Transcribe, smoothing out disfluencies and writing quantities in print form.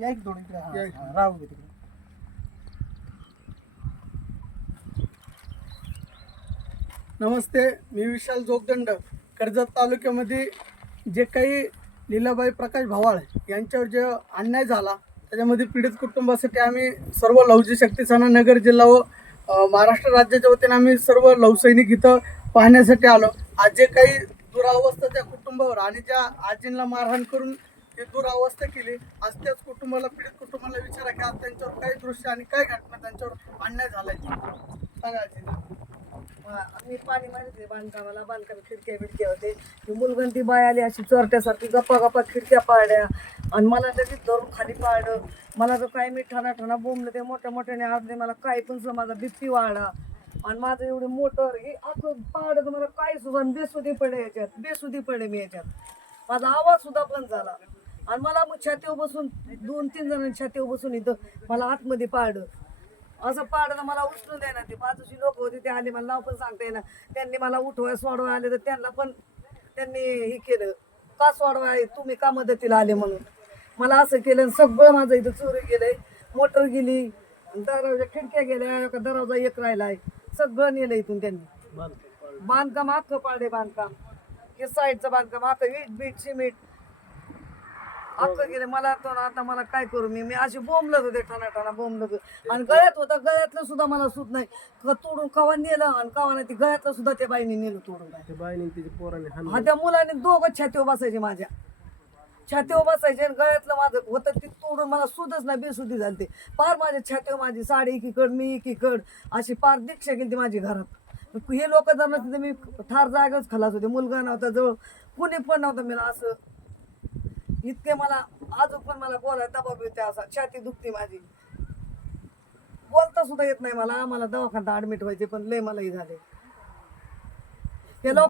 या एक थोडी इकडे. या एक. राहू दे तिकडे. नमस्ते, मी विशाल जोगदंड. कर्जत तालुक्यामध्ये जे काही लीलाबाई प्रकाश भवाळ यांच्यावर जे अन्याय झाला त्याच्यामध्ये पीडित कुटुंबासाठी आम्ही सर्व लवजी शक्ती सेना नगर जिल्हा व महाराष्ट्र राज्याच्या वतीने आम्ही सर्व लवसैनिक इथं पाहण्यासाठी आलो. आज जे काही दुरावस्था त्या कुटुंबावर आणि ज्या आजींना मारहाण करून ते दुरावस्था केली, आज त्याच कुटुंबाला पीडित कुटुंबाला विचारा की आज त्यांच्यावर काय दृश्य आणि काय घटना त्यांच्यावर अन्याय झालाय सांगा आजी. आम्ही पाणी मारते बांधकामाला, बांधकाम खिडक्या बिडक्या होते. ती मुलगंती बाय आली अशी चोरट्यासारखी गप्पा गप्पा खिडक्या पाडल्या आणि मला लगेच धरून खाली पाडलं. मला तर काय मी ठाणा बोंबलं ते मोठ्या मोठ्याने आजले. मला काय पण माझा बीपी वाढला आणि माझं एवढं मोटर हे असं पाडलं मला काय सुद्धा बेसुदी पडे याच्यात, बेसुदी पडे मी याच्यात. माझा आवाज सुद्धा बंद झाला आणि मला मग छातीवर बसून 2-3 जणांनी छातीवर बसून इथं मला आतमध्ये पाडलं. असं पाडलं मला उचलून द्यायला. ते बाजूची लोक होते ते आले, मला नाव पण सांगता येईना. त्यांनी मला उठवाय सोडवाय आले तर त्यांना पण त्यांनी हे केलं, का सोडवाय तुम्ही का मदतीला आले म्हणून. मला असं केलं. सगळं माझं इथं चोरी गेलंय. मोटर गेली, दरवाजा खिडक्या गेल्या, दरवाजा एक राहिलाय, सगळं नेलं इथून त्यांनी. बांधकाम अख्खं पाडे, बांधकाम हे साईडचं बांधकाम अख्खं, वीट बीट सिमेंट अख्खं गेलं. मला तो आता मला काय करू मी अशी बोंबलत होते, ठाणा बोंबलत होते. आणि गळ्यात होता, गळ्यातलं सुद्धा मला सूट नाही. तोडून कवा नेलं आणि कवा नाही. ती गळ्यातलं सुद्धा त्या बाईने नेलं तोडून. हा, त्या मुलाने दोघं छातीवर बसायचे, माझ्या छातीवर बसायचे आणि गळ्यातलं माझं होतं ते तोडून मला सुधच नाही, बेसुद्धी झाली. ते पार माझ्या छातीवर माझी साडी एकीकड, मी एकीकड, अशी पार दीक्षा गेली ती माझी घरात. हे लोक जर नसते मी ठार जागच खलास होते. मुलगा नव्हता जवळ, कुणी पण नव्हतं. मला असं इतके मला अजून पण मला बोलायला दबाव येते, असा छाती दुखती माझी, बोलता सुद्धा येत नाही मला. दवाखान्यात ऍडमिट व्हायचे पण लय मला हे झाले. हे लोक